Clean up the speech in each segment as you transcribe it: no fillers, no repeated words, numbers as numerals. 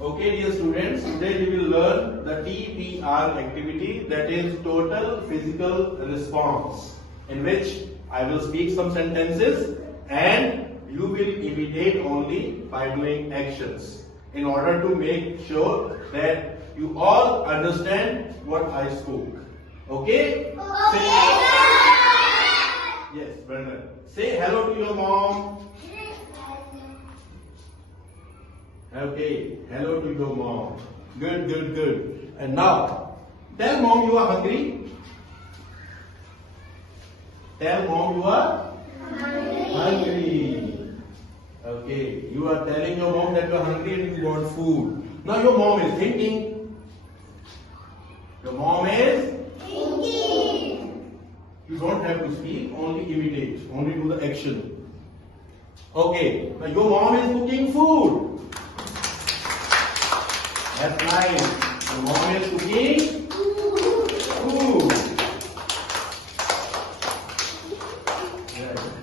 Okay, dear students, today we will learn the TPR activity, that is total physical response, in which I will speak some sentences and you will imitate only by doing actions in order to make sure that you all understand what I spoke. Okay? Yes, Brendan. Say hello to your mom. Okay, hello to your mom. Good, good, good. And now, tell mom you are hungry. Tell mom you are hungry. Okay, you are telling your mom that you are hungry and you want food. Now your mom is thinking. Your mom is thinking. You don't have to speak, only imitate, only do the action. Okay, now your mom is cooking food. That's nice. Your mom is cooking food.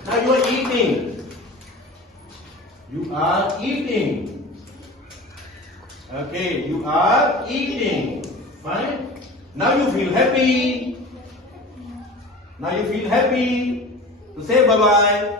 Now you are eating. You are eating. Okay, you are eating. Fine. Now you feel happy. Now you feel happy. So say bye-bye.